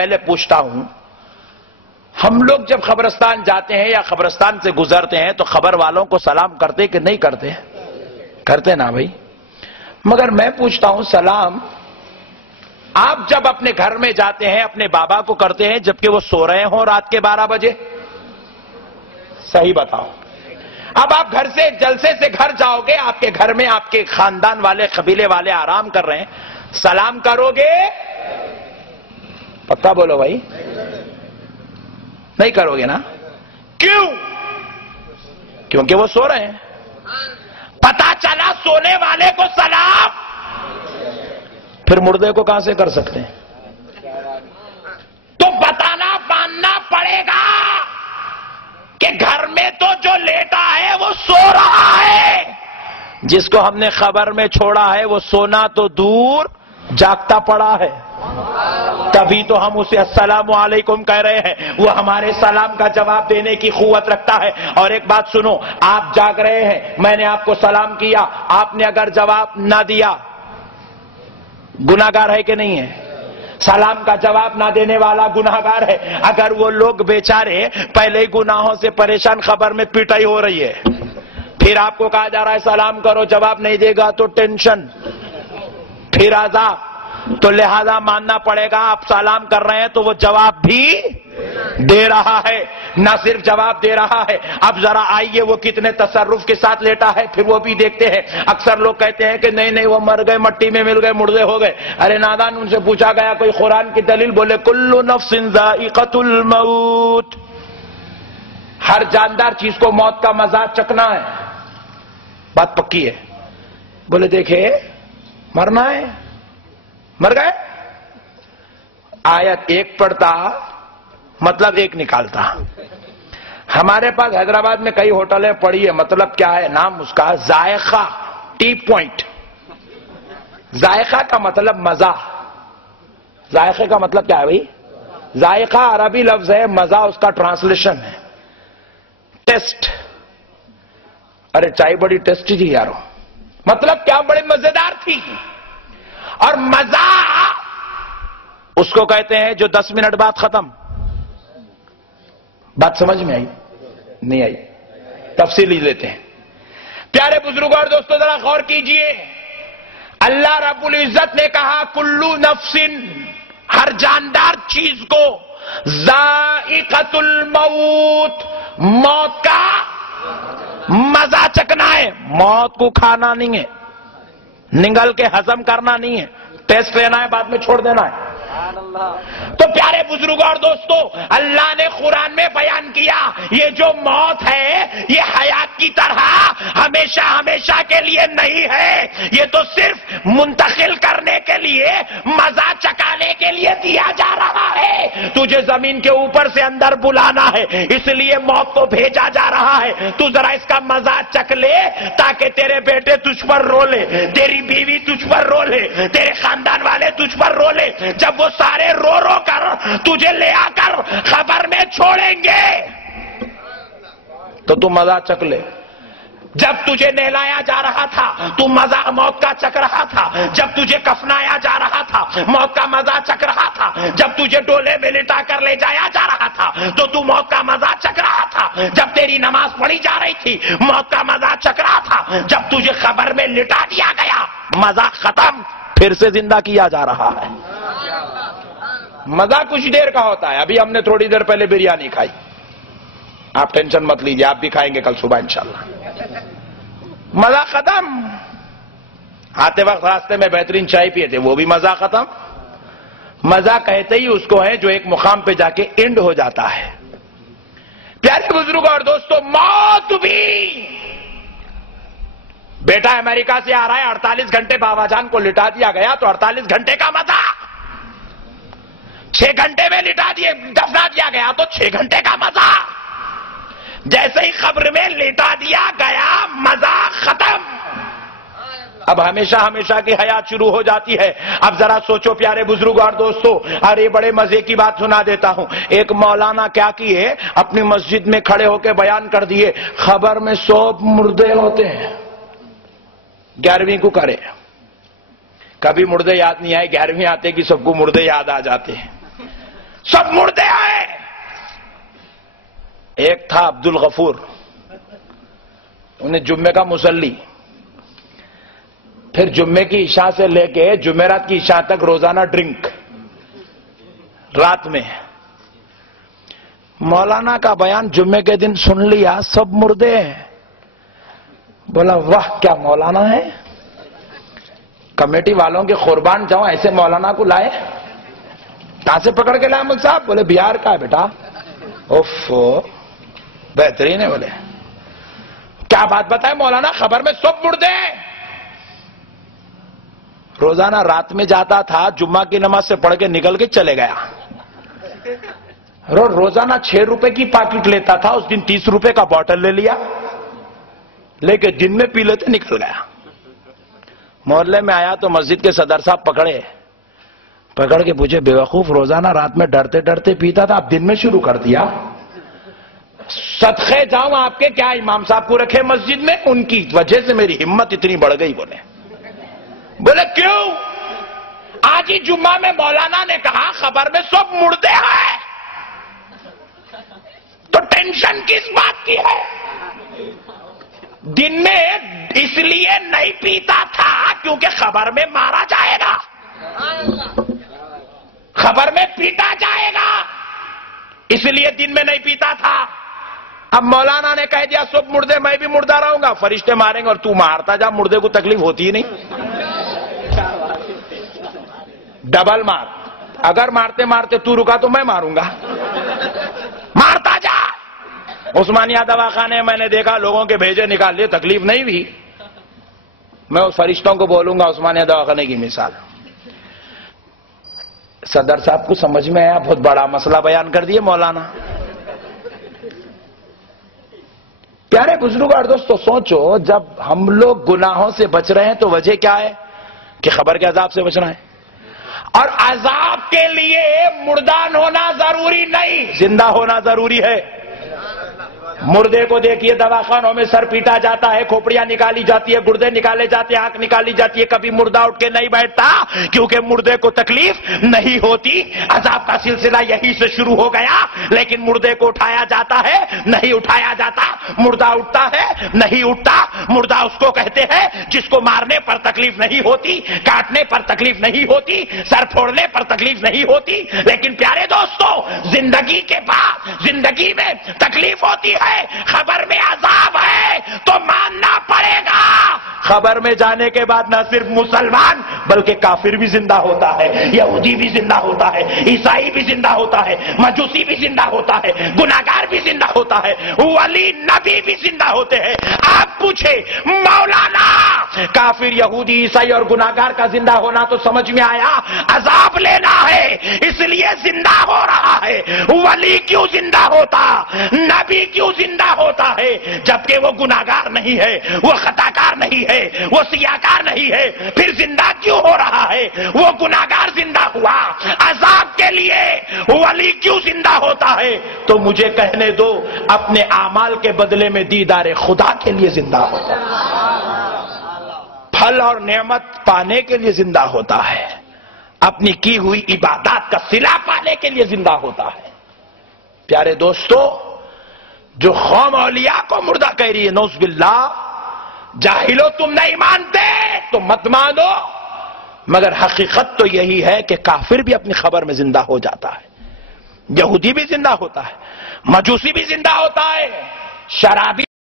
پہلے پوچھتا ہوں، ہم لوگ جب قبرستان جاتے ہیں یا قبرستان سے گزرتے ہیں تو خبر والوں کو سلام کرتے کہ نہیں کرتے؟ کرتے نا بھائی. مگر میں پوچھتا ہوں، سلام آپ جب اپنے گھر میں جاتے ہیں اپنے بابا کو کرتے ہیں جبکہ وہ سو رہے ہوں رات کے 12 بجے؟ صحیح بتاؤ. اب آپ گھر سے جلسے سے گھر جاؤ گے، آپ کے گھر میں آپ کے خاندان والے قبیلے والے آرام کر رہے ہیں، سلام کرو گے؟ پکا بولو بھائی. نہیں کرو گے نا؟ کیوں؟ کیونکہ وہ سو رہے ہیں. پتا چلا سونے والے کو سلام، پھر مردے کو کہاں سے کر سکتے ہیں؟ تو بتانا ماننا پڑے گا کہ گھر میں تو جو لیٹا ہے وہ سو رہا ہے، جس کو ہم نے خبر میں چھوڑا ہے وہ سونا تو دور جاگتا پڑا ہے. تبھی تو ہم اسے السلام علیکم کہہ رہے ہیں، وہ ہمارے سلام کا جواب دینے کی قوت رکھتا ہے. اور ایک بات سنو، آپ جاگ رہے ہیں، میں نے آپ کو سلام کیا، آپ نے اگر جواب نہ دیا گناہگار ہے کہ نہیں ہے؟ سلام کا جواب نہ دینے والا گناہگار ہے. اگر وہ لوگ بیچارے پہلے ہی گناہوں سے پریشان، خبر میں پٹائی ہو رہی ہے، پھر آپ کو کہا جا رہا ہے سلام کرو، جواب نہیں دے گا تو ٹینشن، پھر عذاب. تو لہذا ماننا پڑے گا آپ سلام کر رہے ہیں تو وہ جواب بھی دے رہا ہے، نہ صرف جواب دے رہا ہے. اب ذرا آئیے وہ کتنے تصرف کے ساتھ لیٹا ہے پھر وہ بھی دیکھتے ہیں. اکثر لوگ کہتے ہیں کہ نہیں وہ مر گئے، مٹی میں مل گئے، مردے ہو گئے. ارے نادان، ان سے پوچھا گیا کوئی قرآن کی دلیل؟ بولے کل نفس ذائقۃ الموت، ہر جاندار چیز کو موت کا مزہ چکھنا ہے. بات پکی ہے. بولے دیکھے مرنا ہے، مر گئے. آیت ایک پڑھتا مطلب ایک نکالتا. ہمارے پاس حیدرآباد میں کئی ہوٹلیں پڑی ہے، مطلب کیا ہے؟ نام اس کا ذائقہ ٹی پوائنٹ. ذائقہ کا مطلب مزہ. ذائقے کا مطلب کیا ہے بھائی؟ ذائقہ عربی لفظ ہے، مزہ اس کا ٹرانسلیشن ہے. ٹیسٹ. ارے چائے بڑی ٹیسٹی تھی یارو. مطلب کیا؟ بڑی مزیدار تھی. اور مزہ اس کو کہتے ہیں جو 10 منٹ بعد ختم. بات سمجھ میں آئی؟ نہیں آئی؟ تفصیل ہی لیتے ہیں. پیارے بزرگوں اور دوستوں ذرا غور کیجئے. اللہ رب العزت نے کہا کلو نفسن، ہر جاندار چیز کو، ذائقۃ الموت، موت کا مزہ چکھنا ہے. موت کو کھانا نہیں ہے، نگل کے ہضم کرنا نہیں ہے، ٹیسٹ لینا ہے بعد میں چھوڑ دینا ہے. تو پیارے بزرگوں اور دوستو، اللہ نے قرآن میں بیان کیا یہ جو موت ہے یہ حیات کی طرح ہمیشہ ہمیشہ کے لیے نہیں ہے. یہ تو صرف منتقل کرنے کے لیے، مزہ چکانے کے لیے دیا جا رہا ہے. تجھے زمین کے اوپر سے اندر بلانا ہے، اس لیے موت کو بھیجا جا رہا ہے. تو ذرا اس کا مزہ چکھ لے تاکہ تیرے بیٹے تجھ پر رو لے، تیری بیوی تجھ پر رو لے، تیرے خاندان والے تجھ پر رو لے. جب وہ سارے رو رو کر تجھے لے آ کر خبر میں چھوڑیں گے تو مزہ چکھ لے. جب تجھے نہلایا جا رہا تھا تو مزہ موت کا چکھ رہا تھا. جب تجھے کفنایا جا رہا تھا موت کا مزہ چکھ رہا تھا. جب تجھے ڈولے میں لٹا کر لے جایا جا رہا تھا تو موت کا مزہ چکھ رہا تھا. جب تیری نماز پڑھی جا رہی تھی موت کا مزہ چکھ رہا تھا. جب تجھے خبر میں لٹا دیا گیا مزہ ختم، پھر سے زندہ کیا جا رہا ہے. مزہ کچھ دیر کا ہوتا ہے. ابھی ہم نے تھوڑی دیر پہلے بریانی کھائی، آپ ٹینشن مت لیجیے، آپ بھی کھائیں گے کل صبح انشاءاللہ. مزہ ختم. آتے وقت راستے میں بہترین چائے پیے تھے، وہ بھی مزہ ختم. مزہ کہتے ہی اس کو ہے جو ایک مقام پہ جا کے اینڈ ہو جاتا ہے. پیارے بزرگوں اور دوستو، موت بھی. بیٹا امریکہ سے آ رہا ہے، 48 گھنٹے بابا جان کو لٹا دیا گیا تو 48 گھنٹے کا مزہ. 6 گھنٹے میں لٹا دیے دفنا دیا گیا تو 6 گھنٹے کا مزہ. جیسے ہی قبر میں لٹا دیا گیا مزہ ختم. اب ہمیشہ ہمیشہ کی حیات شروع ہو جاتی ہے. اب ذرا سوچو پیارے بزرگوں اور دوستو، ارے بڑے مزے کی بات سنا دیتا ہوں. ایک مولانا کیا کیے، اپنی مسجد میں کھڑے ہو کے بیان کر دیے خبر میں 100 مردے ہوتے ہیں. 11ویں کو کرے، کبھی مردے یاد نہیں آئے، 11ویں آتے کہ سب کو مردے یاد آ جاتے ہیں. تھا عبد الغفور، انہیں جمعے کا مصلی، پھر جمعے کی عشاء سے لے کے جمعرات کی عشاء تک روزانہ ڈرنک رات میں۔ مولانا کا بیان جمعے کے دن سن لیا، سب مردے ہیں۔ بولا واہ کیا مولانا ہے، کمیٹی والوں کے قربان جاؤں، ایسے مولانا کو لائے، کہاں سے پکڑ کے لائے احمد صاحب؟ بولے بہار کا ہے بیٹا۔ اوف بہترین ہے، بولے کیا بات بتائے مولانا، خبر میں سب مردے ہیں۔ روزانہ رات میں جاتا تھا، جمعہ کی نماز سے پڑھ کے نکل کے چلے گیا۔ روزانہ 6 روپے کی پاکٹ لیتا تھا، اس دن 30 روپے کا بوتل لے لیا، لے کے دن میں پی لیتے نکل گیا۔ محلے میں آیا تو مسجد کے صدر صاحب پکڑ کے پوچھے بے وقوف، روزانہ رات میں ڈرتے ڈرتے پیتا تھا، اب دن میں شروع کر دیا۔ صدقے جاؤں آپ کے، کیا امام صاحب کو رکھے مسجد میں، ان کی وجہ سے میری ہمت اتنی بڑھ گئی۔ بولے کیوں؟ آج ہی جمعہ میں مولانا نے کہا خبر میں سب مردے ہیں، تو ٹینشن کس بات کی ہے؟ دن میں اس لیے نہیں پیتا تھا کیونکہ خبر میں مارا جائے گا، خبر میں پیٹا جائے گا، اس لیے دن میں نہیں پیتا تھا۔ اب مولانا نے کہہ دیا سب مردے، میں بھی مردہ رہوں گا، فرشتے ماریں گے اور تو مارتا جا، مردے کو تکلیف ہوتی ہی نہیں۔ ڈبل مار، اگر مارتے مارتے تو رکا تو میں ماروں گا، مارتا جا۔ عثمانیہ دواخانے میں نے دیکھا لوگوں کے بھیجے نکال لیے، تکلیف نہیں بھی۔ میں اس فرشتوں کو بولوں گا عثمانیہ دواخانے کی مثال۔ صدر صاحب کو سمجھ میں آیا، بہت بڑا مسئلہ بیان کر دیے مولانا۔ پیارے بزرگ اور دوستو، سوچو جب ہم لوگ گناہوں سے بچ رہے ہیں تو وجہ کیا ہے؟ کہ خبر کے عذاب سے بچنا ہے، اور عذاب کے لیے مردان ہونا ضروری نہیں، زندہ ہونا ضروری ہے۔ مردے کو دیکھیے دواخانوں میں سر پیٹا جاتا ہے، کھوپڑیاں نکالی جاتی ہے، گردے نکالے جاتے ہیں، آنکھ نکالی جاتی ہے، کبھی مردہ اٹھ کے نہیں بیٹھتا کیونکہ مردے کو تکلیف نہیں ہوتی۔ عذاب کا سلسلہ یہی سے شروع ہو گیا، لیکن مردے کو اٹھایا جاتا ہے نہیں اٹھایا جاتا، مردہ اٹھتا ہے نہیں اٹھتا۔ مردہ اس کو کہتے ہیں جس کو مارنے پر تکلیف نہیں ہوتی، کاٹنے پر تکلیف نہیں ہوتی، سر پھوڑنے پر تکلیف نہیں ہوتی۔ لیکن پیارے دوستو، زندگی کے بعد زندگی میں تکلیف ہوتی ہے، خبر میں عذاب ہے تو ماننا پڑے گا۔ خبر میں جانے کے بعد نہ صرف مسلمان بلکہ کافر بھی زندہ ہوتا ہے، یہودی بھی زندہ ہوتا ہے، عیسائی بھی زندہ ہوتا ہے، مجوسی بھی زندہ ہوتا ہے، گناہگار بھی زندہ ہوتا ہے، ولی نبی بھی زندہ ہوتے ہیں۔ آپ پوچھے مولانا، کافر یہودی عیسائی اور گناہگار کا زندہ ہونا تو سمجھ میں آیا، عذاب لینا ہے اس لیے زندہ ہو رہا ہے۔ ولی کیوں زندہ ہوتا، نبی کیوں زندہ ہوتا ہے جبکہ وہ گناہگار نہیں ہے، وہ خطاکار نہیں ہے، وہ سیاکار نہیں ہے؟ پھر زندہ کیوں ہو رہا ہے؟ وہ گناہگار زندہ ہوا عذاب کے لیے، ولی کیوں زندہ ہوتا ہے؟ تو مجھے کہنے دو، اپنے اعمال کے بدلے میں دیدار خدا کے لیے زندہ ہوتا ہے، پھل اور نعمت پانے کے لیے زندہ ہوتا ہے، اپنی کی ہوئی عبادات کا صلہ پانے کے لیے زندہ ہوتا ہے۔ پیارے دوستو، جو قوم اولیاء کو مردہ کہہ رہی ہے، نعوذ باللہ، جاہلو تم نہیں مانتے تو مت مانو، مگر حقیقت تو یہی ہے کہ کافر بھی اپنی خبر میں زندہ ہو جاتا ہے، یہودی بھی زندہ ہوتا ہے، مجوسی بھی زندہ ہوتا ہے، شرابی